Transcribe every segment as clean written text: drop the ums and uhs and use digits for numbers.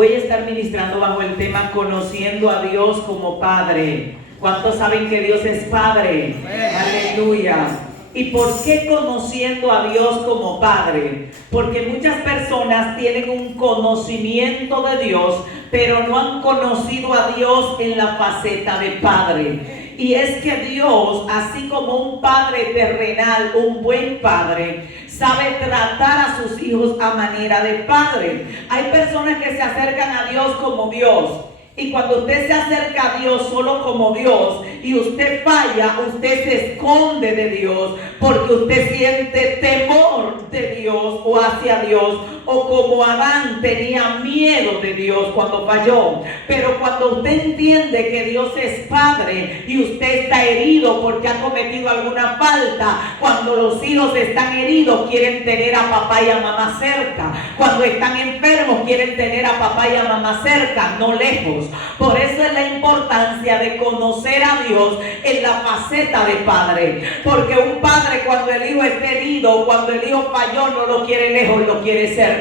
Voy a estar ministrando bajo el tema conociendo a Dios como Padre. ¿Cuántos saben que Dios es Padre? Aleluya. ¿Y por qué conociendo a Dios como Padre? Porque muchas personas tienen un conocimiento de Dios, pero no han conocido a Dios en la faceta de Padre. Y es que Dios, así como un padre terrenal, un buen padre, sabe tratar a sus hijos a manera de padre. Hay personas que se acercan a Dios como Dios. Y cuando usted se acerca a Dios solo como Dios y usted falla, usted se esconde de Dios porque usted siente temor de Dios o hacia Dios, o como Adán tenía miedo de Dios cuando falló. Pero cuando usted entiende que Dios es Padre y usted está herido porque ha cometido alguna falta, cuando los hijos están heridos quieren tener a papá y a mamá cerca, cuando están enfermos quieren tener a papá y a mamá cerca, no lejos. Por eso es la importancia de conocer a Dios en la faceta de padre, porque un padre cuando el hijo está herido, cuando el hijo falló, no lo quiere lejos, lo quiere cerca.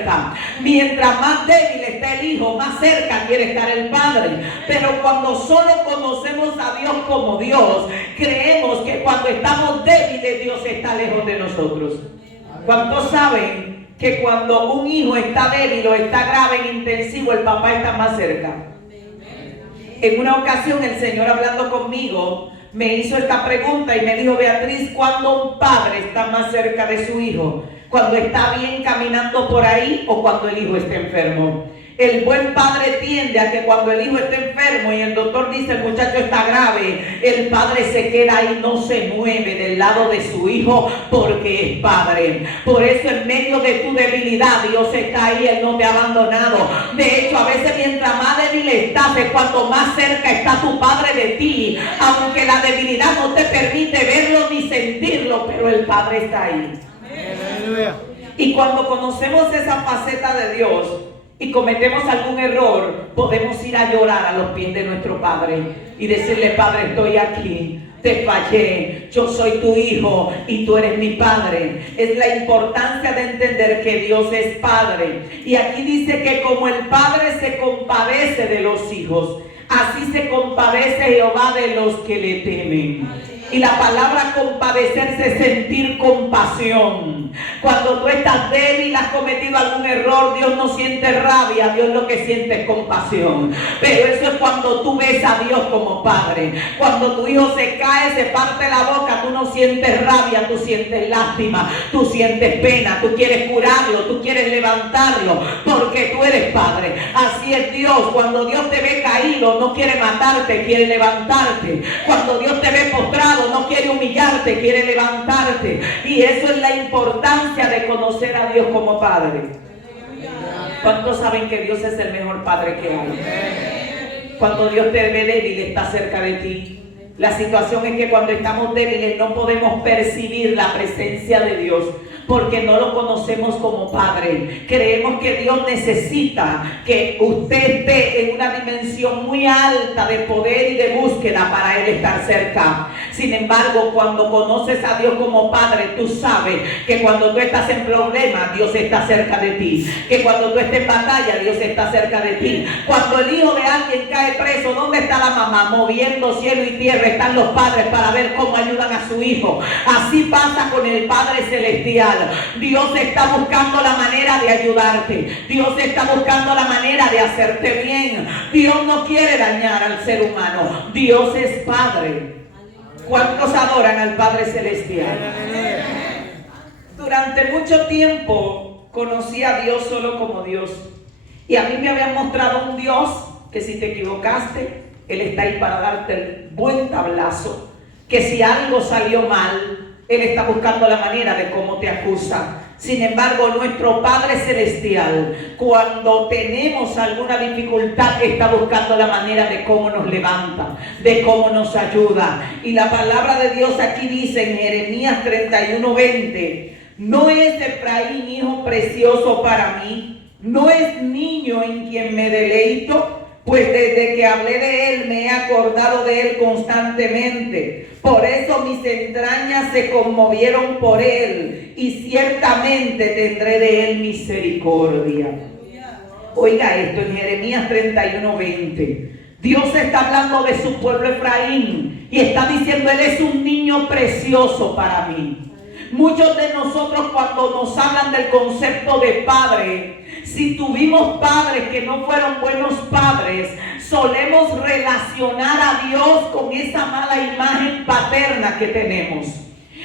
Mientras más débil está el hijo, más cerca quiere estar el padre. Pero cuando solo conocemos a Dios como Dios, creemos que cuando estamos débiles Dios está lejos de nosotros. ¿Cuántos saben que cuando un hijo está débil o está grave en intensivo, el papá está más cerca? En una ocasión el Señor, hablando conmigo, me hizo esta pregunta y me dijo: Beatriz, ¿cuándo un padre está más cerca de su hijo? ¿Cuando está bien caminando por ahí o cuando el hijo está enfermo? El buen padre tiende a que cuando el hijo está enfermo y el doctor dice el muchacho está grave, el padre se queda ahí, no se mueve del lado de su hijo porque es padre. Por eso en medio de tu debilidad Dios está ahí, Él no te ha abandonado. De hecho, a veces mientras más débil estás es cuando más cerca está tu padre de ti, aunque la debilidad no te permite verlo ni sentirlo, pero el padre está ahí. Y cuando conocemos esa faceta de Dios y cometemos algún error, podemos ir a llorar a los pies de nuestro Padre y decirle: Padre, estoy aquí, te fallé, yo soy tu hijo y tú eres mi Padre. Es la importancia de entender que Dios es Padre. Y aquí dice que como el Padre se compadece de los hijos, así se compadece Jehová de los que le temen. Y la palabra compadecerse es sentir compasión. Cuando tú estás débil, has cometido algún error, Dios no siente rabia, Dios lo que siente es compasión. Pero eso es cuando tú ves a Dios como Padre. Cuando tu hijo se cae, se parte la boca, tú no sientes rabia, tú sientes lástima, tú sientes pena, tú quieres curarlo, tú quieres levantarlo, porque tú eres Padre. Así es Dios. Cuando Dios te ve caído, no quiere matarte, quiere levantarte. Cuando Dios te ve postrado, no quiere humillarte, quiere levantarte. Y eso es la importancia de conocer a Dios como Padre. ¿Cuántos saben que Dios es el mejor Padre que hay? Cuando Dios te ve débil, está cerca de ti. La situación es que cuando estamos débiles no podemos percibir la presencia de Dios, porque no lo conocemos como Padre. Creemos que Dios necesita que usted esté en una dimensión muy alta de poder y de búsqueda para Él estar cerca. Sin embargo, cuando conoces a Dios como Padre, tú sabes que cuando tú estás en problemas, Dios está cerca de ti. Que cuando tú estés en batalla, Dios está cerca de ti. Cuando el hijo de alguien cae preso, ¿dónde está la mamá? Moviendo cielo y tierra están los padres para ver cómo ayudan a su hijo. Así pasa con el Padre Celestial. Dios está buscando la manera de ayudarte. Dios está buscando la manera de hacerte bien. Dios no quiere dañar al ser humano. Dios es Padre. ¿Cuántos adoran al Padre Celestial? Durante mucho tiempo conocí a Dios solo como Dios. Y a mí me habían mostrado un Dios que si te equivocaste, Él está ahí para darte el buen tablazo. Que si algo salió mal, Él está buscando la manera de cómo te acusa. Sin embargo, nuestro Padre Celestial, cuando tenemos alguna dificultad, está buscando la manera de cómo nos levanta, de cómo nos ayuda. Y la palabra de Dios aquí dice en Jeremías 31:20: ¿no es Efraín hijo precioso para mí? ¿No es niño en quien me deleito? Pues desde que hablé de Él me he acordado de Él constantemente. Por eso mis entrañas se conmovieron por Él, y ciertamente tendré de Él misericordia. Oiga esto, en Jeremías 31:20. Dios está hablando de su pueblo Efraín y está diciendo: Él es un niño precioso para mí. Muchos de nosotros, cuando nos hablan del concepto de padre, si tuvimos padres que no fueron buenos padres, solemos relacionar a Dios con esa mala imagen paterna que tenemos.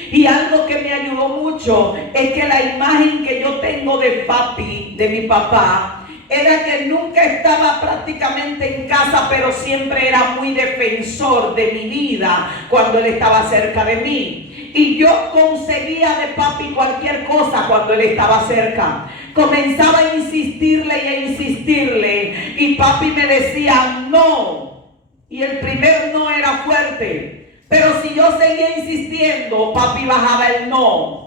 Y algo que me ayudó mucho es que la imagen que yo tengo de papi, de mi papá, era que nunca estaba prácticamente en casa, pero siempre era muy defensor de mi vida cuando él estaba cerca de mí. Y yo conseguía de papi cualquier cosa cuando él estaba cerca. Comenzaba a insistirle y a insistirle, y papi me decía no. Y el primer no era fuerte, pero si yo seguía insistiendo, papi bajaba el no.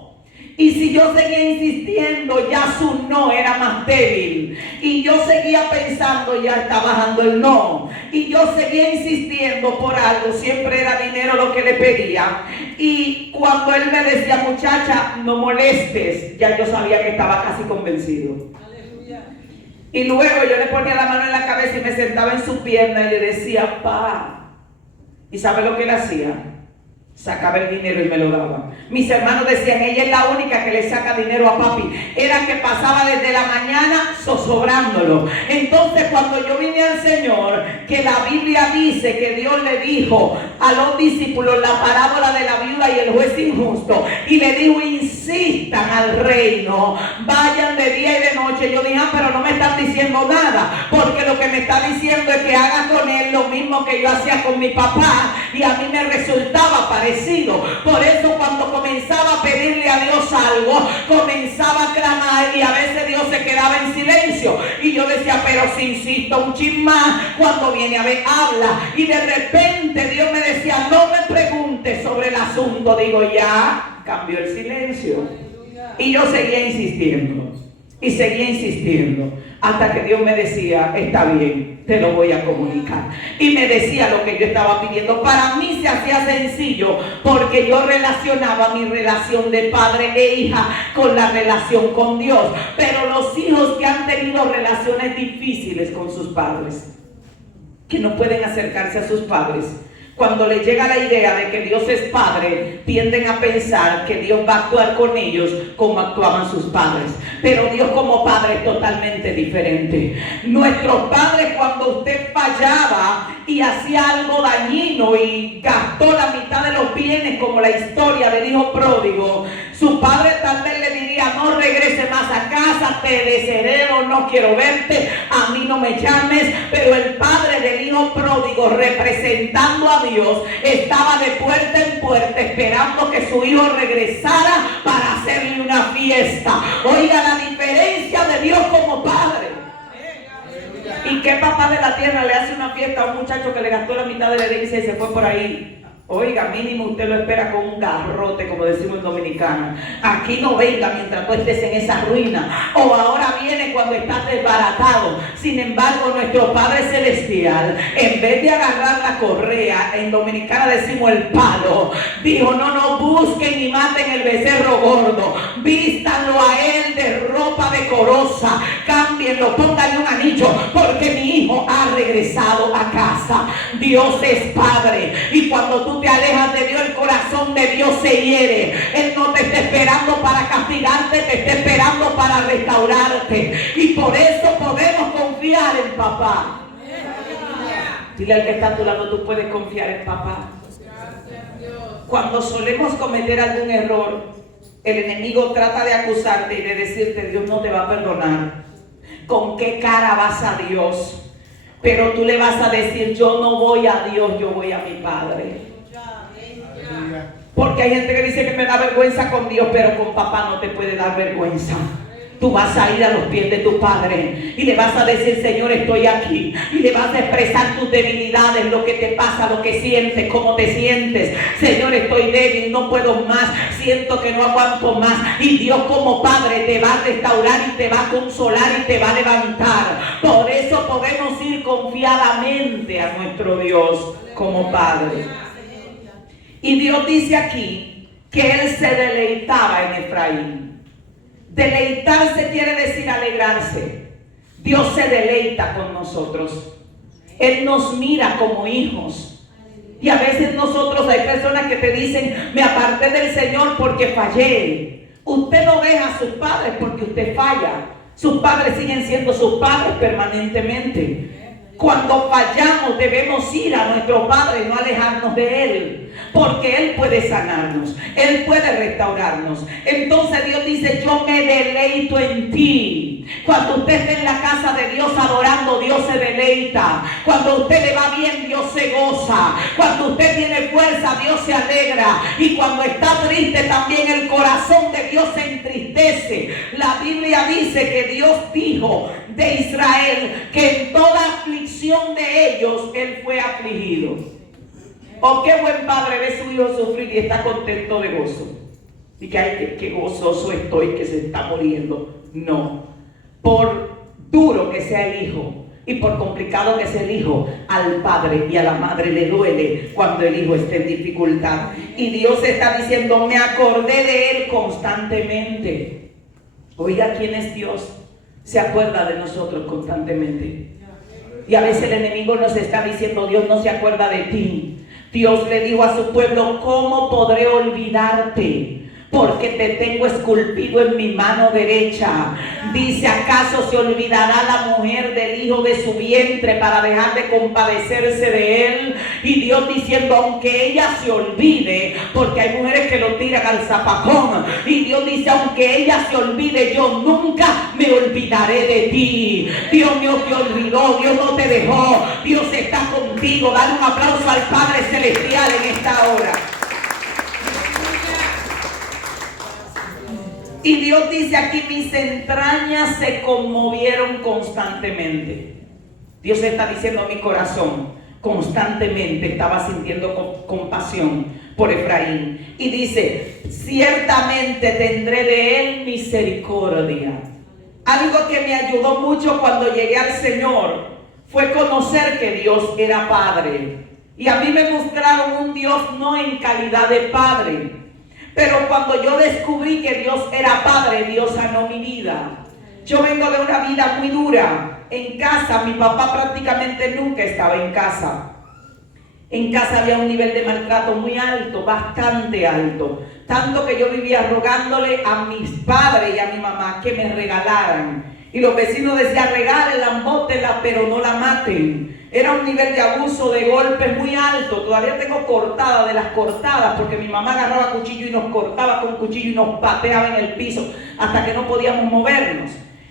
Y si yo seguía insistiendo, ya su no era más débil. Y yo seguía pensando, ya está bajando el no. Y yo seguía insistiendo por algo, siempre era dinero lo que le pedía. Y cuando él me decía, muchacha, no molestes, ya yo sabía que estaba casi convencido. Aleluya. Y luego yo le ponía la mano en la cabeza y me sentaba en su pierna y le decía, pa. ¿Y sabe lo que él hacía? Sacaba el dinero y me lo daba. Mis hermanos decían, ella es la única que le saca dinero a papi. Era que pasaba desde la mañana zozobrándolo. Entonces cuando yo vine al Señor, que la Biblia dice que Dios le dijo a los discípulos la parábola de la viuda y el juez injusto, y le dijo, insistan al reino, vayan de día y de noche. Yo dije, pero no me están diciendo nada, porque lo que me está diciendo es que haga con él lo mismo que yo hacía con mi papá, y a mí me resultaba parecido. Por eso cuando comenzaba a pedirle a Dios algo, comenzaba a clamar, y a veces Dios se quedaba en silencio. Y yo decía, pero si insisto un chin más, cuando viene a ver, habla. Y de repente Dios me decía, no me preguntes sobre el asunto. Digo, ya cambió el silencio. Y yo seguía insistiendo. Y seguía insistiendo. Hasta que Dios me decía, está bien, te lo voy a comunicar. Y me decía lo que yo estaba pidiendo. Para mí se hacía sencillo, porque yo relacionaba mi relación de padre e hija con la relación con Dios. Pero los hijos que han tenido relaciones difíciles con sus padres, que no pueden acercarse a sus padres, cuando les llega la idea de que Dios es padre, tienden a pensar que Dios va a actuar con ellos como actuaban sus padres. Pero Dios como padre es totalmente diferente. Nuestros padres, cuando usted fallaba y hacía algo dañino y gastó la mitad de los bienes, como la historia del hijo pródigo, su padre tal vez le diría, no regrese más a casa, te desheredo, no quiero verte, a mí no me llames. Pero el padre del hijo pródigo, representando a Dios, estaba de puerta en puerta esperando que su hijo regresara para hacerle una fiesta. Oiga la diferencia de Dios como padre. ¿Y qué papá de la tierra le hace una fiesta a un muchacho que le gastó la mitad de la herencia y se fue por ahí? Oiga, mínimo usted lo espera con un garrote, como decimos en dominicano. Aquí no venga mientras tú estés en esa ruina. O ahora viene cuando estás desbaratado. Sin embargo, nuestro Padre Celestial, en vez de agarrar la correa, en dominicana decimos el palo, dijo, no busquen y maten el becerro gordo. Vístanlo a él de ropa decorosa. Cámbienlo, pónganle un anillo, porque mi hijo ha regresado a casa. Dios es Padre. Y cuando tú te alejas de Dios, el corazón de Dios se hiere. Él no te está esperando para castigarte, te está esperando para restaurarte. Y por eso podemos confiar en papá. Dile al que está a tu lado, tú puedes confiar en papá. Cuando solemos cometer algún error, el enemigo trata de acusarte y de decirte, Dios no te va a perdonar. ¿Con qué cara vas a Dios? Pero tú le vas a decir, yo no voy a Dios, yo voy a mi Padre. Porque hay gente que dice que me da vergüenza con Dios, pero con papá no te puede dar vergüenza. Tú vas a ir a los pies de tu Padre y le vas a decir, Señor, estoy aquí. Y le vas a expresar tus debilidades, lo que te pasa, lo que sientes, cómo te sientes. Señor, estoy débil, no puedo más, siento que no aguanto más. Y Dios como Padre te va a restaurar y te va a consolar y te va a levantar. Por eso podemos ir confiadamente a nuestro Dios como Padre. Y Dios dice aquí que Él se deleitaba en Efraín. Deleitarse quiere decir alegrarse. Dios se deleita con nosotros. Él nos mira como hijos. Y a veces nosotros, hay personas que te dicen, me aparté del Señor porque fallé. Usted no deja a sus padres porque usted falla. Sus padres siguen siendo sus padres permanentemente. Cuando fallamos debemos ir a nuestro Padre y no alejarnos de Él, porque Él puede sanarnos, Él puede restaurarnos. Entonces Dios dice, yo me deleito en ti. Cuando usted esté en la casa de Dios adorando, Dios se deleita. Cuando a usted le va bien, Dios se goza. Cuando usted tiene fuerza, Dios se alegra. Y cuando está triste, también el corazón de Dios se entristece. La Biblia dice que Dios dijo de Israel que en toda aflicción de ellos Él fue afligido. Oh, qué buen padre ve su hijo sufrir y está contento de gozo. Y que ay, qué gozoso estoy que se está muriendo. No. Por duro que sea el hijo y por complicado que sea el hijo, al padre y a la madre le duele cuando el hijo está en dificultad. Y Dios está diciendo, me acordé de él constantemente. Oiga, ¿quién es Dios? Se acuerda de nosotros constantemente. Y a veces el enemigo nos está diciendo, Dios no se acuerda de ti. Dios le dijo a su pueblo, ¿cómo podré olvidarte? Porque te tengo esculpido en mi mano derecha. Dice, ¿acaso se olvidará la mujer del hijo de su vientre para dejar de compadecerse de él? Y Dios diciendo, aunque ella se olvide, porque hay mujeres que lo tiran al zapacón, y Dios dice, aunque ella se olvide, yo nunca me olvidaré de ti. Dios no te olvidó, Dios no te dejó, Dios está contigo. Dale un aplauso al Padre Celestial en esta hora. Y Dios dice aquí, mis entrañas se conmovieron constantemente. Dios está diciendo, mi corazón constantemente estaba sintiendo compasión por Efraín. Y dice, ciertamente tendré de él misericordia. Algo que me ayudó mucho cuando llegué al Señor fue conocer que Dios era Padre. Y a mí me mostraron un Dios no en calidad de Padre. Pero cuando yo descubrí que Dios era Padre, Dios sanó mi vida. Yo vengo de una vida muy dura. En casa, mi papá prácticamente nunca estaba en casa. En casa había un nivel de maltrato muy alto, bastante alto. Tanto que yo vivía rogándole a mis padres y a mi mamá que me regalaran. Y los vecinos decían, regálenla, bótenla, pero no la maten. Era un nivel de abuso, de golpes muy alto. Todavía tengo cortadas de las cortadas, porque mi mamá agarraba cuchillo y nos cortaba con cuchillo y nos pateaba en el piso hasta que no podíamos movernos.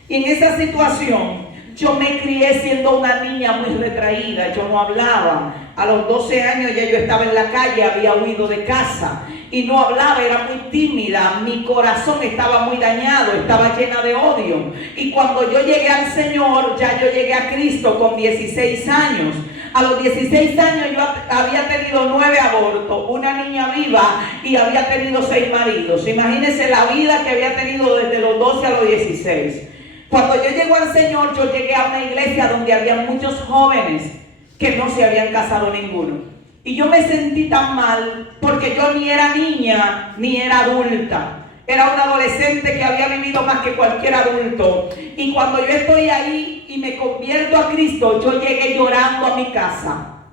Y en esa situación yo me crié siendo una niña muy retraída. Yo no hablaba. A los 12 años ya yo estaba en la calle, había huido de casa y no hablaba, era muy tímida. Mi corazón estaba muy dañado, estaba llena de odio. Y cuando yo llegué al Señor, ya yo llegué a Cristo con 16 años. A los 16 años yo había tenido 9 abortos, una niña viva, y había tenido 6 maridos. Imagínense la vida que había tenido desde los 12 a los 16. Cuando yo llegué al Señor, yo llegué a una iglesia donde había muchos jóvenes que no se habían casado ninguno. Y yo me sentí tan mal porque yo ni era niña ni era adulta. Era una adolescente que había vivido más que cualquier adulto. Y cuando yo estoy ahí y me convierto a Cristo, yo llegué llorando a mi casa.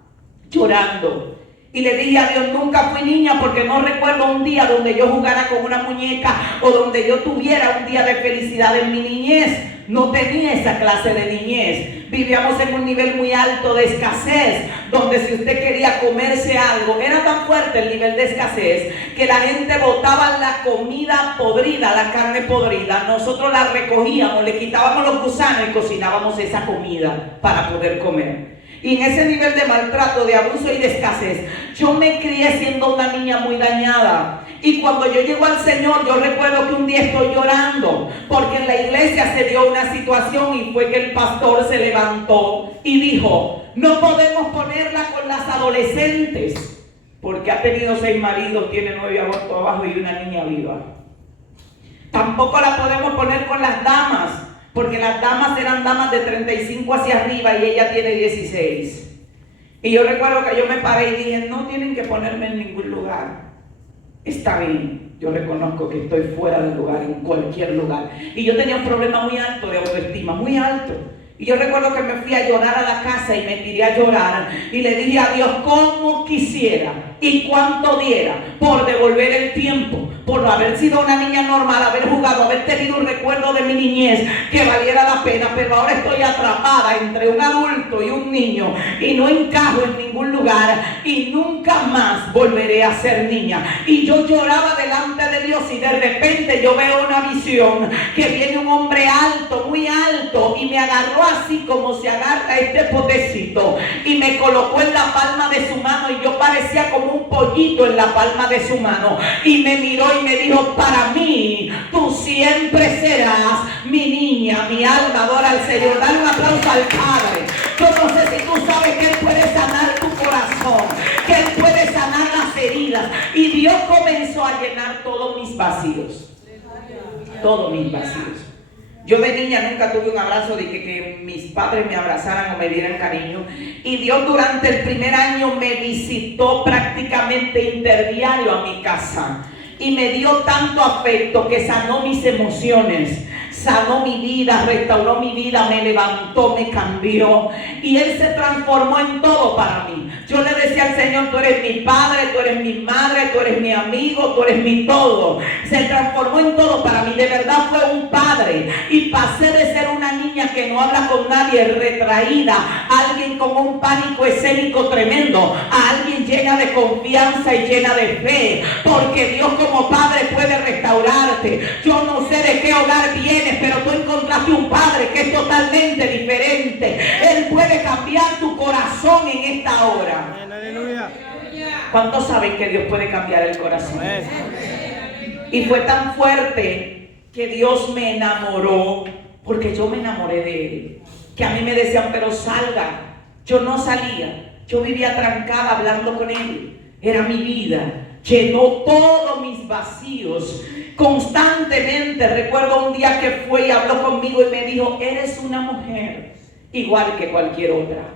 Llorando. Y le dije a Dios, nunca fui niña porque no recuerdo un día donde yo jugara con una muñeca o donde yo tuviera un día de felicidad en mi niñez. No tenía esa clase de niñez. Vivíamos en un nivel muy alto de escasez, donde si usted quería comerse algo, era tan fuerte el nivel de escasez que la gente botaba la comida podrida, la carne podrida. Nosotros la recogíamos, le quitábamos los gusanos y cocinábamos esa comida para poder comer. Y en ese nivel de maltrato, de abuso y de escasez, yo me crié siendo una niña muy dañada. Y cuando yo llego al Señor, yo recuerdo que un día estoy llorando, porque en la iglesia se dio una situación y fue que el pastor se levantó y dijo, no podemos ponerla con las adolescentes, porque ha tenido 6 maridos, tiene 9 abortos abajo y una niña viva. Tampoco la podemos poner con las damas, porque las damas eran damas de 35 hacia arriba y ella tiene 16. Y yo recuerdo que yo me paré y dije, no tienen que ponerme en ningún lugar. Está bien, yo reconozco que estoy fuera del lugar, en cualquier lugar. Y yo tenía un problema muy alto de autoestima, muy alto. Y yo recuerdo que me fui a llorar a la casa y me tiré a llorar. Y le dije a Dios cómo quisiera y cuánto diera por devolver el tiempo, por haber sido una niña normal, haber jugado, haber tenido un recuerdo de mi niñez que valiera la pena. Pero ahora estoy atrapada entre un adulto y un niño y no encajo en ningún lugar y nunca más volveré a ser niña. Y yo lloraba delante de Dios y de repente yo veo una visión que viene un hombre alto, muy alto, y me agarró así como se agarra este potecito y me colocó en la palma de su mano y yo parecía como un pollito en la palma de su mano y me miró y me dijo: para mí tú siempre serás mi niña. Mi alma adora al Señor. Dale un aplauso al Padre. Yo no sé si tú sabes que Él puede sanar tu corazón, que Él puede sanar las heridas. Y Dios comenzó a llenar todos mis vacíos, todos mis vacíos. Yo de niña nunca tuve un abrazo de que mis padres me abrazaran o me dieran cariño. Y Dios durante el primer año me visitó prácticamente interdiario a mi casa. Y me dio tanto afecto que sanó mis emociones, sanó mi vida, restauró mi vida, me levantó, me cambió. Y Él se transformó en todo para mí. Yo le decía al Señor: tú eres mi padre, tú eres mi madre, tú eres mi amigo, tú eres mi todo. Se transformó en todo para mí. De verdad fue un padre. Y pasé de ser una niña que no habla con nadie, retraída, a alguien con un pánico escénico tremendo, a alguien llena de confianza y llena de fe. Porque Dios como padre puede restaurarte. Yo no sé de qué hogar vienes, pero tú encontraste un padre que es totalmente diferente. Él puede cambiar tu corazón en esta hora. Aleluya. ¿Cuántos saben que Dios puede cambiar el corazón? Y fue tan fuerte que Dios me enamoró, porque yo me enamoré de Él, que a mí me decían: pero salga. Yo no salía, yo vivía trancada hablando con Él. Era mi vida. Llenó todos mis vacíos constantemente. Recuerdo un día que fue y habló conmigo y me dijo: eres una mujer igual que cualquier otra.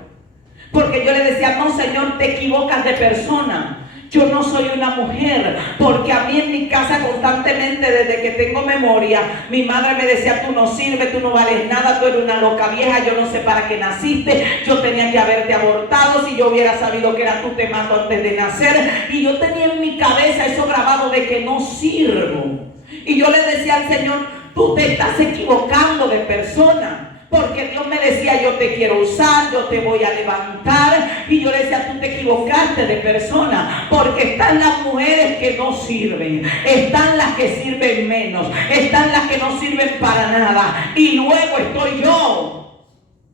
Porque yo le decía: no, Señor, te equivocas de persona. Yo no soy una mujer, porque a mí en mi casa constantemente, desde que tengo memoria, mi madre me decía: tú no sirves, tú no vales nada, tú eres una loca vieja, yo no sé para qué naciste, yo tenía que haberte abortado, si yo hubiera sabido que era tú te mato antes de nacer. Y yo tenía en mi cabeza eso grabado de que no sirvo. Y yo le decía al Señor: tú te estás equivocando de persona. Porque Dios me decía: yo te quiero usar, yo te voy a levantar. Y yo le decía: tú te equivocaste de persona. Porque están las mujeres que no sirven, están las que sirven menos, están las que no sirven para nada. Y luego estoy yo.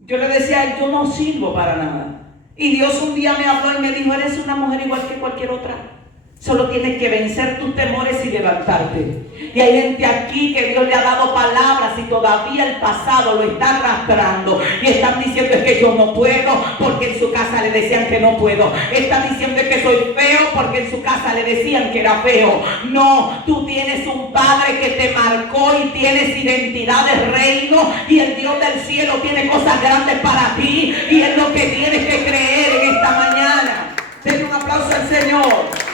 Yo le decía: yo no sirvo para nada. Y Dios un día me habló y me dijo: eres una mujer igual que cualquier otra. Solo tienes que vencer tus temores y levantarte. Y hay gente aquí que Dios le ha dado palabras y todavía el pasado lo está arrastrando. Y están diciendo: es que yo no puedo, porque en su casa le decían que no puedo. Están diciendo: es que soy feo, porque en su casa le decían que era feo. No, tú tienes un Padre que te marcó y tienes identidad de reino. Y el Dios del cielo tiene cosas grandes para ti. Y es lo que tienes que creer en esta mañana. Denle un aplauso al Señor.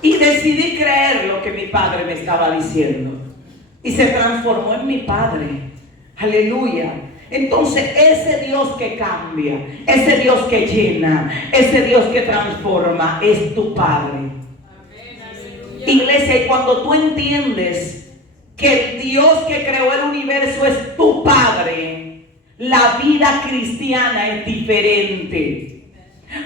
Y decidí creer lo que mi padre me estaba diciendo. Y se transformó en mi padre. Aleluya. Entonces ese Dios que cambia, ese Dios que llena, ese Dios que transforma, es tu Padre. Iglesia, y cuando tú entiendes que el Dios que creó el universo es tu Padre, la vida cristiana es diferente.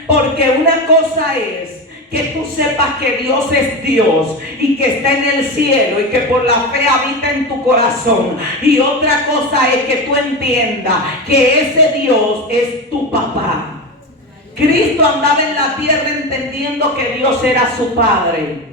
Porque una cosa es que tú sepas que Dios es Dios y que está en el cielo y que por la fe habita en tu corazón. Y otra cosa es que tú entiendas que ese Dios es tu papá. Cristo andaba en la tierra entendiendo que Dios era su Padre.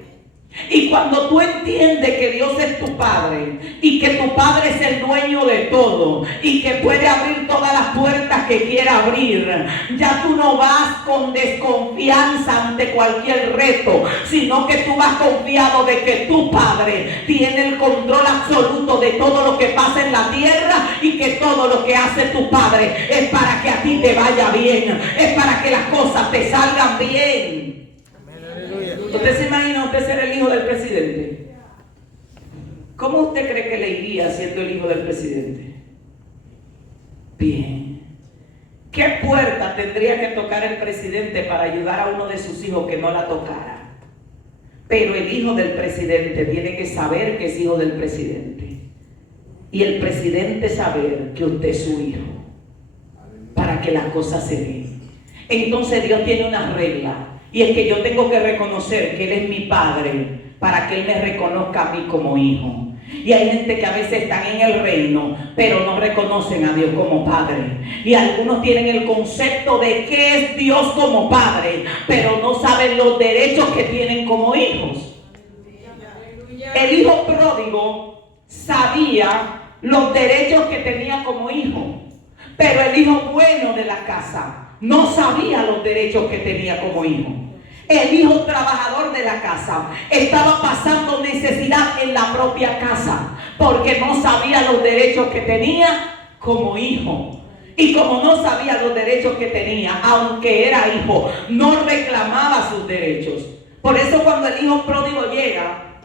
Y cuando tú entiendes que Dios es tu Padre y que tu Padre es el dueño de todo y que puede abrir todas las puertas que quiera abrir, ya tú no vas con desconfianza ante cualquier reto, sino que tú vas confiado de que tu Padre tiene el control absoluto de todo lo que pasa en la tierra y que todo lo que hace tu Padre es para que a ti te vaya bien, es para que las cosas te salgan bien. ¿Usted se imagina usted ser el hijo del presidente? ¿Cómo usted cree que le iría siendo el hijo del presidente? Bien. ¿Qué puerta tendría que tocar el presidente para ayudar a uno de sus hijos que no la tocara? Pero el hijo del presidente tiene que saber que es hijo del presidente. Y el presidente saber que usted es su hijo. Para que las cosas se den. Entonces Dios tiene una regla. Y es que yo tengo que reconocer que Él es mi padre para que Él me reconozca a mí como hijo. Y hay gente que a veces están en el reino, pero no reconocen a Dios como Padre. Y algunos tienen el concepto de qué es Dios como Padre, pero no saben los derechos que tienen como hijos. El hijo pródigo sabía los derechos que tenía como hijo, pero el hijo bueno de la casa no sabía los derechos que tenía como hijo. El hijo trabajador de la casa estaba pasando necesidad en la propia casa porque no sabía los derechos que tenía como hijo. Y como no sabía los derechos que tenía, aunque era hijo, no reclamaba sus derechos. Por eso cuando el hijo pródigo llega,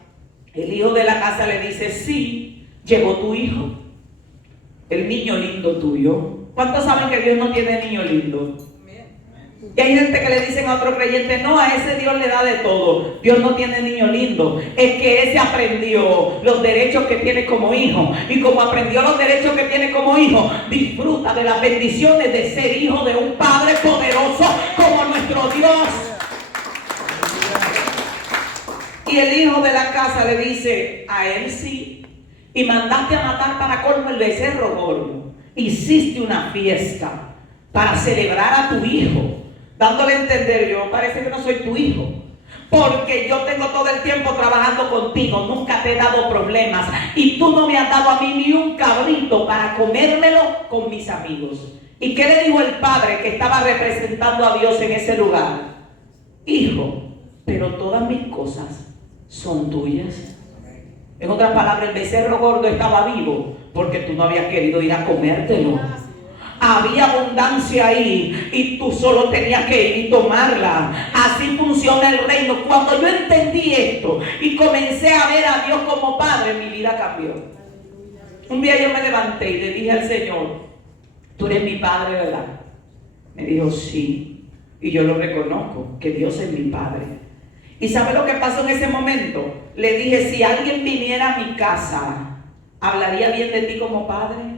el hijo de la casa le dice: sí, llegó tu hijo, el niño lindo tuyo. ¿Cuántos saben que Dios no tiene niño lindo? Y hay gente que le dicen a otro creyente: no, a ese Dios le da de todo. Dios no tiene niño lindo. Es que ese aprendió los derechos que tiene como hijo. Y como aprendió los derechos que tiene como hijo, disfruta de las bendiciones de ser hijo de un Padre poderoso como nuestro Dios. Y el hijo de la casa le dice: a él sí. Y mandaste a matar para colmo el becerro gordo. Hiciste una fiesta para celebrar a tu hijo, dándole a entender: yo parece que no soy tu hijo, porque yo tengo todo el tiempo trabajando contigo, nunca te he dado problemas, y tú no me has dado a mí ni un cabrito para comérmelo con mis amigos. ¿Y qué le dijo el padre que estaba representando a Dios en ese lugar? Hijo, pero todas mis cosas son tuyas. En otras palabras, el becerro gordo estaba vivo porque tú no habías querido ir a comértelo. Había abundancia ahí y tú solo tenías que ir y tomarla. Así funciona el reino. Cuando yo entendí esto y comencé a ver a Dios como Padre, mi vida cambió. Un día yo me levanté y le dije al Señor: tú eres mi Padre, ¿verdad? Me dijo: sí. Y yo lo reconozco, que Dios es mi Padre. ¿Y sabe lo que pasó en ese momento? Le dije: si alguien viniera a mi casa, ¿hablaría bien de ti como Padre?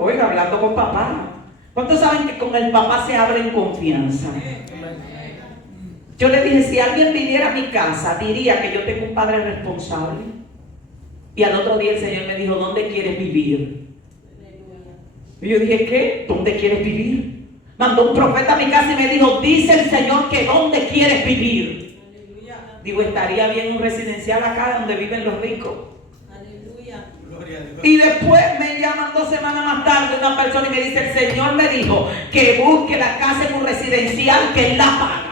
Oiga, hablando con papá. ¿Cuántos saben que con el papá se abre en confianza? Yo le dije: si alguien viniera a mi casa, diría que yo tengo un padre responsable. Y al otro día el Señor me dijo: ¿dónde quieres vivir? Y yo dije: ¿qué? ¿Dónde quieres vivir? Mandó un profeta a mi casa y me dijo: dice el Señor que ¿dónde quieres vivir? Digo: estaría bien un residencial acá donde viven los ricos. Y después me llaman 2 semanas más tarde una persona y me dice: el Señor me dijo que busque la casa en un residencial que Él la paga.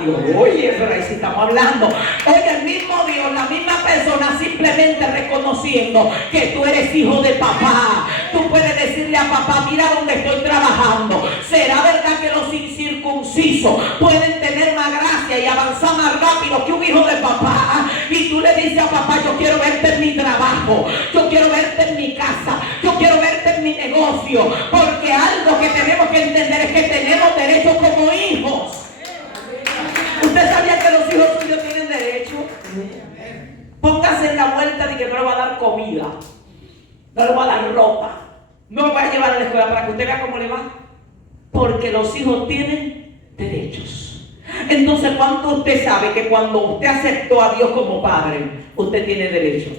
Digo: oye, pero ahí sí estamos hablando. Oye, el mismo Dios, la misma persona, simplemente reconociendo que tú eres hijo de papá. Tú puedes decirle a papá: mira dónde estoy trabajando. ¿Será verdad que los incircuncisos pueden tener más gracia y avanzar más rápido que un hijo de papá? Y tú le dices a papá: yo quiero verte en mi trabajo, yo quiero verte en mi casa, yo quiero verte en mi negocio. Porque algo que tenemos que entender es que tenemos derechos como hijos. ¿Usted sabía que los hijos suyos tienen derecho? Póngase en la vuelta de que no le va a dar comida, no le va a dar ropa, no lo va a llevar a la escuela para que usted vea cómo le va. Porque los hijos tienen derechos. Entonces, ¿cuánto usted sabe que cuando usted aceptó a Dios como Padre, usted tiene derecho?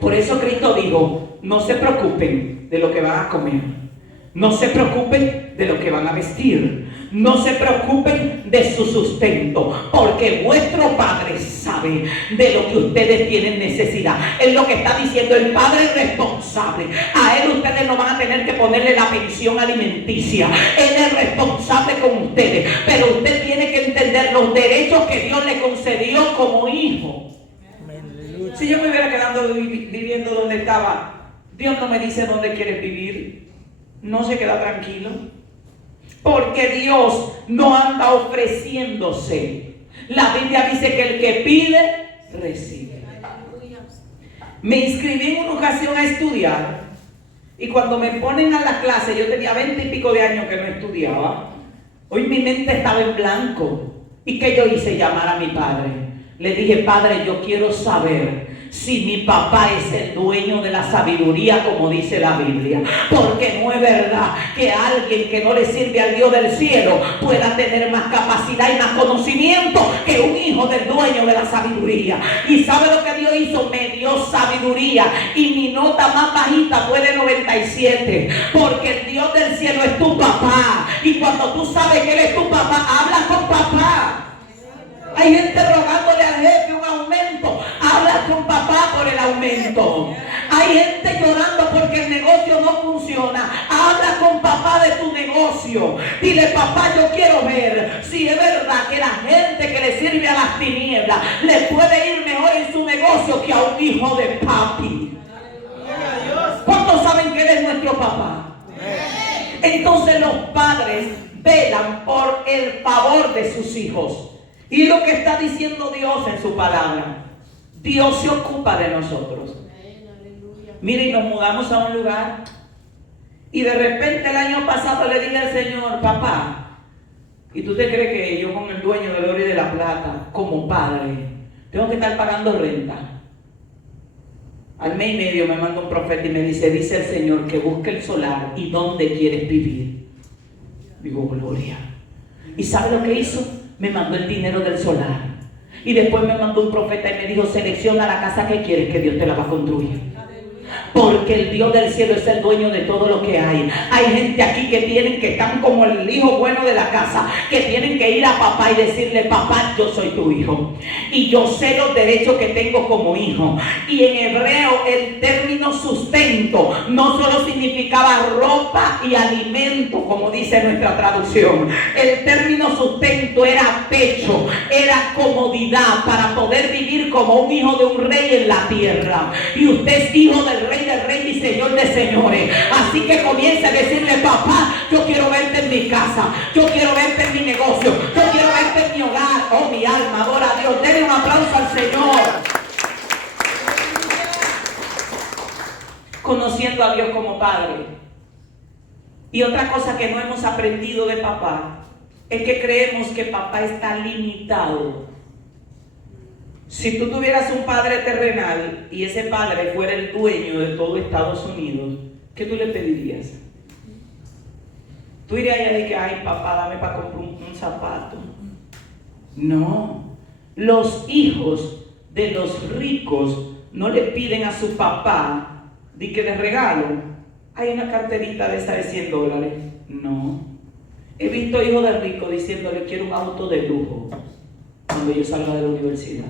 Por eso Cristo dijo: no se preocupen de lo que van a comer, no se preocupen de lo que van a vestir, no se preocupen de su sustento, porque vuestro Padre sabe de lo que ustedes tienen necesidad. Es lo que está diciendo el Padre responsable. A Él ustedes no van a tener que ponerle la pensión alimenticia. Él es responsable con ustedes, pero usted tiene que entender los derechos que Dios le concedió como hijo. Si yo me hubiera quedado viviendo donde estaba, Dios no me dice dónde quieres vivir, no se queda tranquilo. Porque Dios no anda ofreciéndose. La Biblia dice que el que pide, recibe. Me inscribí en una ocasión a estudiar y cuando me ponen a la clase, yo tenía 20 y pico de años que no estudiaba. Hoy mi mente estaba en blanco. ¿Y qué yo hice? Llamar a mi padre. Le dije, padre, yo quiero saber si mi papá es el dueño de la sabiduría como dice la Biblia. Porque no es verdad que alguien que no le sirve al Dios del cielo pueda tener más capacidad y más conocimiento que un hijo del dueño de la sabiduría. ¿Y sabe lo que Dios hizo? Me dio sabiduría y mi nota más bajita fue de 97. Porque el Dios del cielo es tu papá. Y cuando tú sabes que Él es tu papá, habla con papá. Hay gente rogándole al jefe un aumento. Habla con papá por el aumento. Hay gente llorando porque el negocio no funciona. Habla con papá de tu negocio. Dile, papá, yo quiero ver si es verdad que la gente que le sirve a las tinieblas le puede ir mejor en su negocio que a un hijo de papi. ¿Cuántos saben que Él es nuestro papá? Entonces los padres velan por el favor de sus hijos. Y lo que está diciendo Dios en su palabra, Dios se ocupa de nosotros. Miren, nos mudamos a un lugar y de repente el año pasado le dije al Señor, papá, ¿y tú te crees que yo con el dueño del oro y de la plata, como padre, tengo que estar pagando renta? Al mes y medio me manda un profeta y me dice el Señor que busque el solar y dónde quieres vivir. Digo, gloria. ¿Y sabe lo que hizo? Me mandó el dinero del solar. Y después me mandó un profeta y me dijo, selecciona la casa que quieres, que Dios te la va a construir. Porque el Dios del cielo es el dueño de todo lo que hay. Hay gente aquí que están como el hijo bueno de la casa, que tienen que ir a papá y decirle, papá, yo soy tu hijo y yo sé los derechos que tengo como hijo. Y en hebreo el término sustento no solo significaba ropa y alimento, como dice nuestra traducción. El término sustento era techo, era comodidad para poder vivir como un hijo de un rey en la tierra. Y usted es hijo del rey y señor de señores. Así que comience a decirle, papá, yo quiero verte en mi casa, yo quiero verte en mi negocio, yo quiero verte en mi hogar. Oh, mi alma adora a Dios. Denle un aplauso al Señor. Conociendo a Dios como Padre. Y otra cosa que no hemos aprendido de papá es que creemos que papá está limitado. Si tú tuvieras un padre terrenal y ese padre fuera el dueño de todo Estados Unidos, ¿qué tú le pedirías? Tú irías a decir que, ay, papá, dame para comprar un zapato. No, los hijos de los ricos no le piden a su papá de que de regalo, hay una carterita de esa de $100. No, he visto hijos de ricos diciéndole, quiero un auto de lujo cuando yo salga de la universidad.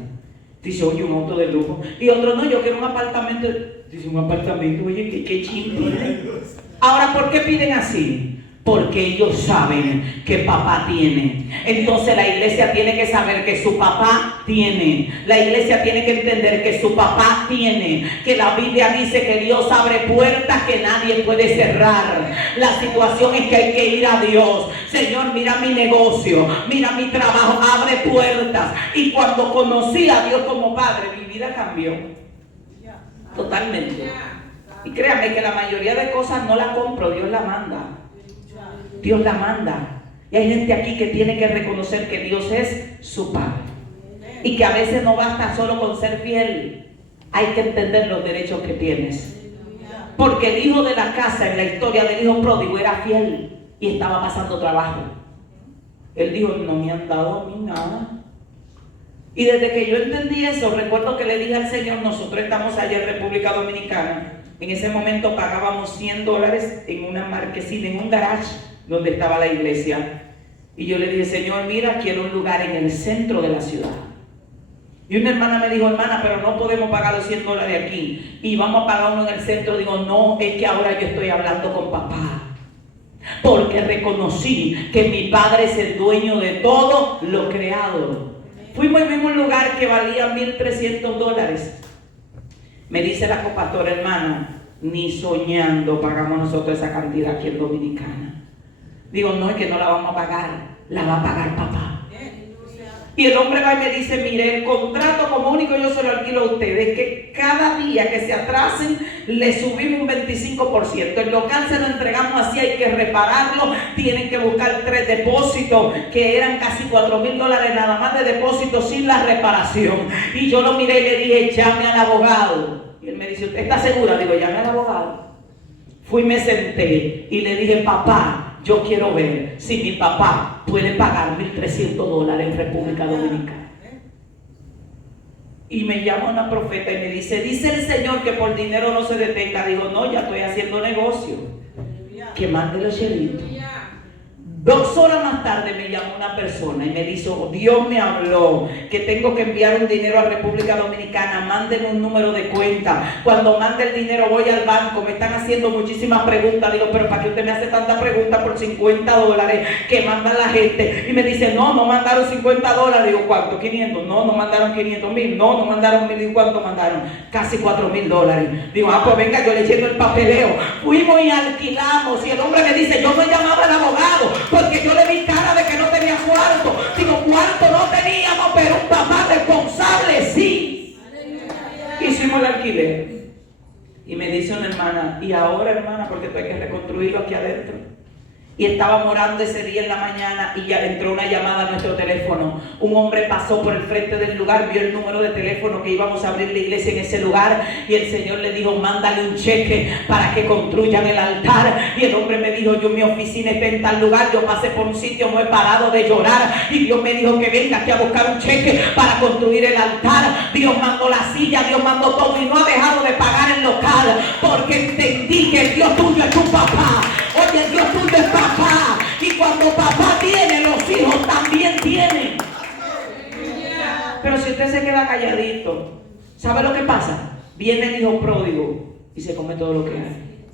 Dice, oye, un auto de lujo. Y otro, no, yo quiero un apartamento. Dice, un apartamento, oye, qué chingo. Ahora, ¿por qué piden así? Porque ellos saben que papá tiene. Entonces la iglesia tiene que saber que su papá tiene. La iglesia tiene que entender que su papá tiene. Que la Biblia dice que Dios abre puertas que nadie puede cerrar. La situación es que hay que ir a Dios. Señor, mira mi negocio, mira mi trabajo, abre puertas. Y cuando conocí a Dios como Padre, mi vida cambió totalmente. Y créanme que la mayoría de cosas no la compro, Dios la manda. Dios la manda. Y hay gente aquí que tiene que reconocer que Dios es su Padre. Y que a veces no basta solo con ser fiel. Hay que entender los derechos que tienes. Porque el hijo de la casa en la historia del hijo pródigo era fiel y estaba pasando trabajo. Él dijo, no me han dado a mí nada. Y desde que yo entendí eso, recuerdo que le dije al Señor, nosotros estamos allá en República Dominicana. En ese momento pagábamos $100 en una marquesina, en un garage donde estaba la iglesia. Y yo le dije, Señor, mira, quiero un lugar en el centro de la ciudad. Y una hermana me dijo, hermana, pero no podemos pagar los $100 aquí y vamos a pagar uno en el centro. Digo, no, es que ahora yo estoy hablando con papá. Porque reconocí que mi Padre es el dueño de todo lo creado. Fuimos en un lugar que valía $1,300. Me dice la copastora, hermana, ni soñando pagamos nosotros esa cantidad aquí en Dominicana. Digo, no, es que no la vamos a pagar, la va a pagar papá. Y el hombre va y me dice, mire, el contrato como único yo se lo alquilo a ustedes, que cada día que se atrasen le subimos un 25%. El local se lo entregamos así, hay que repararlo, tienen que buscar 3 depósitos, que eran casi $4,000 nada más de depósito sin la reparación. Y yo lo miré y le dije, llame al abogado. Y él me dice, ¿usted está segura? Digo, llame al abogado. Fui y me senté y le dije, papá, yo quiero ver si mi papá puede pagar $1,300 en República Dominicana. Y me llama una profeta y me dice el Señor que por dinero no se detenga. Digo, no, ya estoy haciendo negocio. Que mande los chelitos. 2 horas más tarde me llamó una persona y me dijo, Dios me habló que tengo que enviar un dinero a República Dominicana, mándenme un número de cuenta. Cuando mande el dinero voy al banco, me están haciendo muchísimas preguntas. Digo, pero ¿para qué usted me hace tantas preguntas por $50 que manda la gente? Y me dice, no mandaron $50. Digo, ¿cuánto? 500. No mandaron 500,000. No mandaron 1,000. ¿Y cuánto mandaron? Casi $4,000. Digo, pues venga, yo le lleno el papeleo. Fuimos y alquilamos y el hombre me dice, yo me llamaba al abogado porque yo le vi cara de que no tenía cuarto. Digo, cuarto no teníamos, pero un papá responsable sí. Hicimos el alquiler. Y me dice una hermana, y ahora hermana, porque tú hay que reconstruirlo aquí adentro. Y estábamos orando ese día en la mañana y ya entró una llamada a nuestro teléfono. Un hombre pasó por el frente del lugar, vio el número de teléfono que íbamos a abrir la iglesia en ese lugar y el Señor le dijo, mándale un cheque para que construyan el altar. Y el hombre me dijo, yo mi oficina está en tal lugar, yo pasé por un sitio, no he parado de llorar y Dios me dijo que venga aquí a buscar un cheque para construir el altar. Dios mandó la silla, Dios mandó todo y no ha dejado de pagar el local porque entendí que el Dios tuyo es tu papá. Oye, el Dios tuyo es papá. Y cuando papá tiene, los hijos también tienen. Pero si usted se queda calladito, ¿sabe lo que pasa? Viene el hijo pródigo y se come todo lo que hay.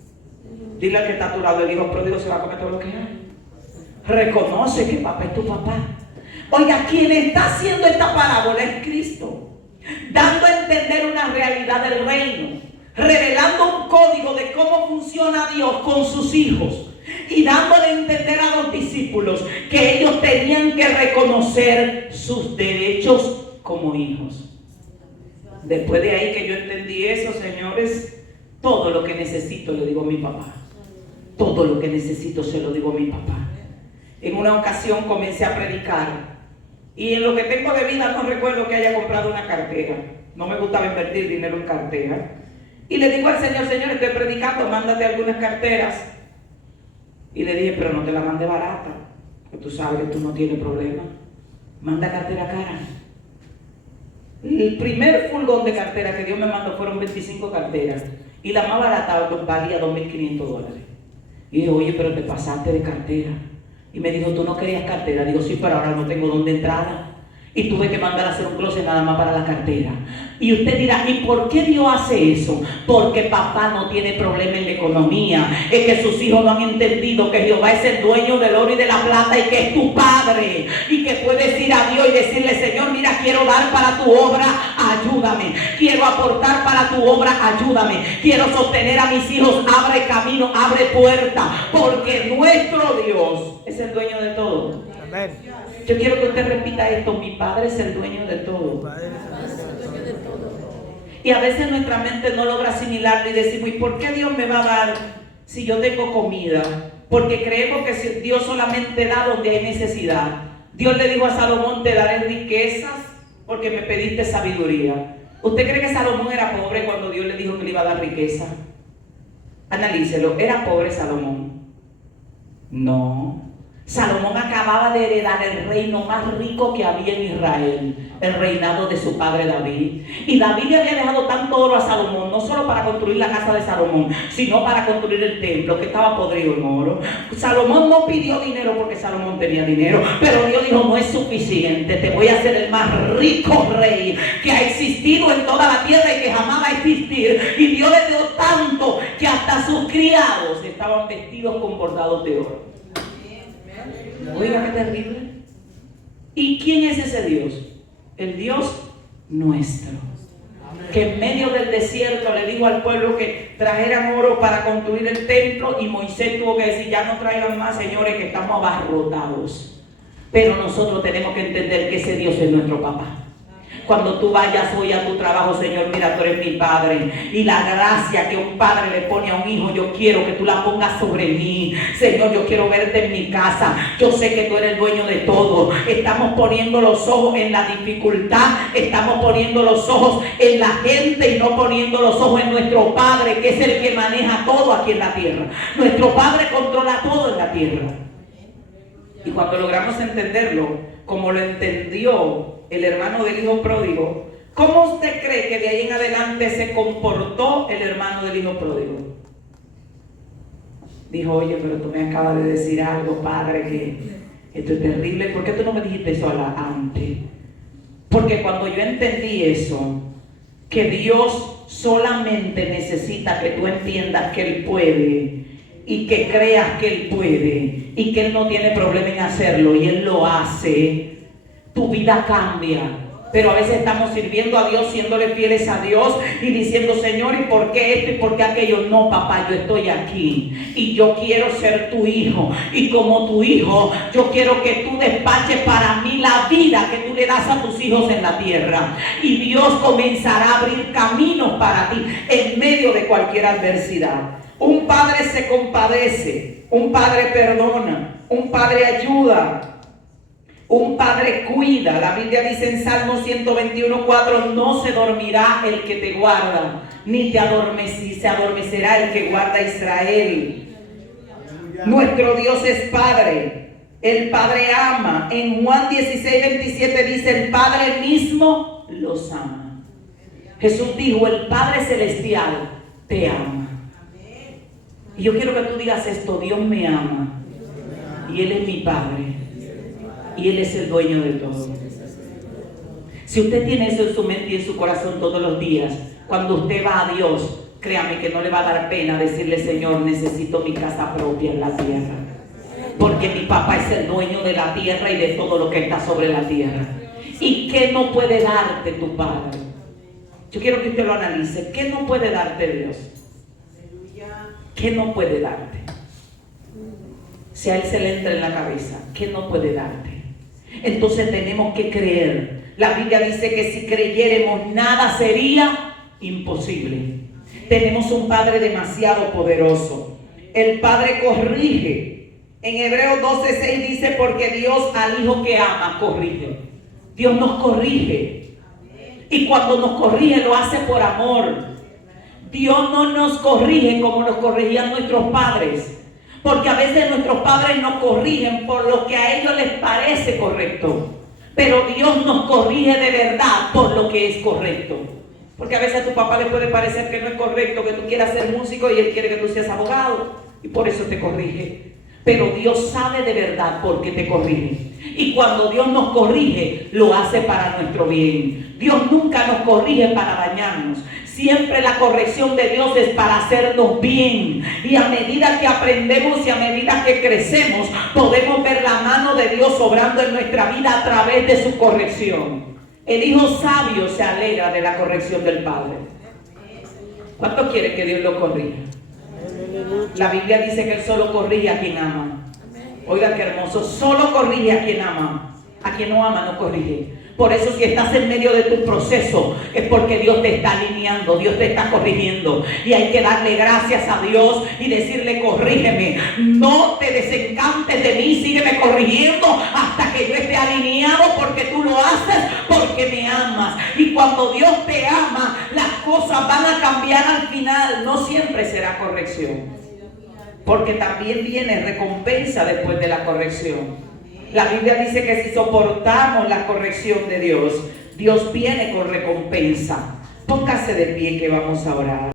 Dile al que está a tu lado, el hijo pródigo se va a comer todo lo que hay. Reconoce que papá es tu papá. Oiga, quien está haciendo esta parábola es Cristo, dando a entender una realidad del reino, revelando un código de cómo funciona Dios con sus hijos y dándole a entender a los discípulos que ellos tenían que reconocer sus derechos como hijos. Después de ahí que yo entendí eso, señores, todo lo que necesito le digo a mi papá. Todo lo que necesito se lo digo a mi papá. En una ocasión comencé a predicar y en lo que tengo de vida no recuerdo que haya comprado una cartera. No me gustaba invertir dinero en cartera. Y le digo al Señor, Señor, estoy predicando, mándate algunas carteras. Y le dije, pero no te la mande barata, porque tú sabes que tú no tienes problema. Manda cartera cara. El primer furgón de cartera que Dios me mandó fueron 25 carteras. Y la más barata valía $2,500. Y dije, oye, pero te pasaste de cartera. Y me dijo, ¿tú no querías cartera? Digo, sí, pero ahora no tengo dónde entrar. Y tuve que mandar a hacer un closet nada más para la cartera. Y usted dirá, ¿y por qué Dios hace eso? Porque papá no tiene problema en la economía. Es que sus hijos no han entendido que Jehová es el dueño del oro y de la plata y que es tu padre. Y que puedes ir a Dios y decirle, Señor, mira, quiero dar para tu obra, ayúdame. Quiero aportar para tu obra, ayúdame. Quiero sostener a mis hijos, abre camino, abre puerta. Porque nuestro Dios es el dueño de todo. Amén. Yo quiero que usted repita esto, mi Padre es el dueño de todo. Y a veces nuestra mente no logra asimilarlo y decimos, ¿y por qué Dios me va a dar si yo tengo comida? Porque creemos que Dios solamente da donde hay necesidad. Dios le dijo a Salomón, te daré riquezas porque me pediste sabiduría. ¿Usted cree que Salomón era pobre cuando Dios le dijo que le iba a dar riqueza? Analícelo, ¿era pobre Salomón? No. Salomón acababa de heredar el reino más rico que había en Israel, el reinado de su padre David. Y David le había dejado tanto oro a Salomón, no solo para construir la casa de Salomón, sino para construir el templo que estaba podrido en oro. Salomón no pidió dinero porque Salomón tenía dinero, pero Dios dijo, no es suficiente, te voy a hacer el más rico rey que ha existido en toda la tierra y que jamás va a existir. Y Dios le dio tanto que hasta sus criados estaban vestidos con bordados de oro. Oiga, qué terrible. ¿Y quién es ese Dios? El Dios nuestro, que en medio del desierto le dijo al pueblo que trajeran oro para construir el templo, y Moisés tuvo que decir, ya no traigan más, señores, que estamos abarrotados. Pero nosotros tenemos que entender que ese Dios es nuestro papá. Cuando tú vayas hoy a tu trabajo, Señor, mira, tú eres mi Padre. Y la gracia que un padre le pone a un hijo, yo quiero que tú la pongas sobre mí. Señor, yo quiero verte en mi casa. Yo sé que tú eres el dueño de todo. Estamos poniendo los ojos en la dificultad. Estamos poniendo los ojos en la gente y no poniendo los ojos en nuestro Padre, que es el que maneja todo aquí en la tierra. Nuestro Padre controla todo en la tierra. Y cuando logramos entenderlo, como lo entendió el hermano del hijo pródigo, ¿cómo usted cree que de ahí en adelante se comportó el hermano del hijo pródigo? Dijo, oye, pero tú me acabas de decir algo, padre, que esto es terrible. ¿Por qué tú no me dijiste eso antes? Porque cuando yo entendí eso, que Dios solamente necesita que tú entiendas que Él puede, y que creas que Él puede, y que Él no tiene problema en hacerlo, y Él lo hace, tu vida cambia. Pero a veces estamos sirviendo a Dios, siéndole fieles a Dios y diciendo, Señor, ¿y por qué esto y por qué aquello? No, papá, yo estoy aquí y yo quiero ser tu hijo, y como tu hijo yo quiero que tú despaches para mí la vida que tú le das a tus hijos en la tierra, y Dios comenzará a abrir caminos para ti en medio de cualquier adversidad. Un padre se compadece, un padre perdona, un padre ayuda, un padre cuida. La Biblia dice en Salmo 121:4, no se dormirá el que te guarda, ni se adormecerá el que guarda a Israel. Nuestro Dios es Padre, el Padre ama. En Juan 16:27 dice, el Padre mismo los ama. Jesús dijo, el Padre Celestial te ama. Y yo quiero que tú digas esto, Dios me ama, y Él es mi Padre, y Él es el dueño de todo. Si usted tiene eso en su mente y en su corazón todos los días, cuando usted va a Dios, créame que no le va a dar pena decirle, Señor, necesito mi casa propia en la tierra, porque mi papá es el dueño de la tierra y de todo lo que está sobre la tierra. ¿Y qué no puede darte tu Padre? Yo quiero que usted lo analice. ¿Qué no puede darte Dios? ¿Qué no puede darte? Si a Él se le entra en la cabeza, ¿qué no puede darte? Entonces tenemos que creer. La Biblia dice que si creyéremos, nada sería imposible. Tenemos un Padre demasiado poderoso. El Padre corrige. En Hebreos 12:6 dice, porque Dios al hijo que ama corrige. Dios nos corrige. Y cuando nos corrige lo hace por amor. Dios no nos corrige como nos corregían nuestros padres, porque a veces nuestros padres nos corrigen por lo que a ellos les parece correcto, pero Dios nos corrige de verdad por lo que es correcto. Porque a veces a tu papá le puede parecer que no es correcto que tú quieras ser músico y él quiere que tú seas abogado, y por eso te corrige. Pero Dios sabe de verdad por qué te corrige. Y cuando Dios nos corrige, lo hace para nuestro bien. Dios nunca nos corrige para dañarnos. Siempre la corrección de Dios es para hacernos bien. Y a medida que aprendemos y a medida que crecemos, podemos ver la mano de Dios obrando en nuestra vida a través de su corrección. El hijo sabio se alegra de la corrección del Padre. ¿Cuánto quiere que Dios lo corrija? La Biblia dice que Él solo corrige a quien ama. Oiga qué hermoso, solo corrige a quien ama. A quien no ama no corrige. Por eso si estás en medio de tu proceso es porque Dios te está alineando, Dios te está corrigiendo. Y hay que darle gracias a Dios y decirle, corrígeme. No te desencantes de mí, sígueme corrigiendo hasta que yo esté alineado, porque tú lo haces porque me amas. Y cuando Dios te ama, las cosas van a cambiar al final. No siempre será corrección, porque también viene recompensa después de la corrección. La Biblia dice que si soportamos la corrección de Dios, Dios viene con recompensa. Póngase de pie que vamos a orar.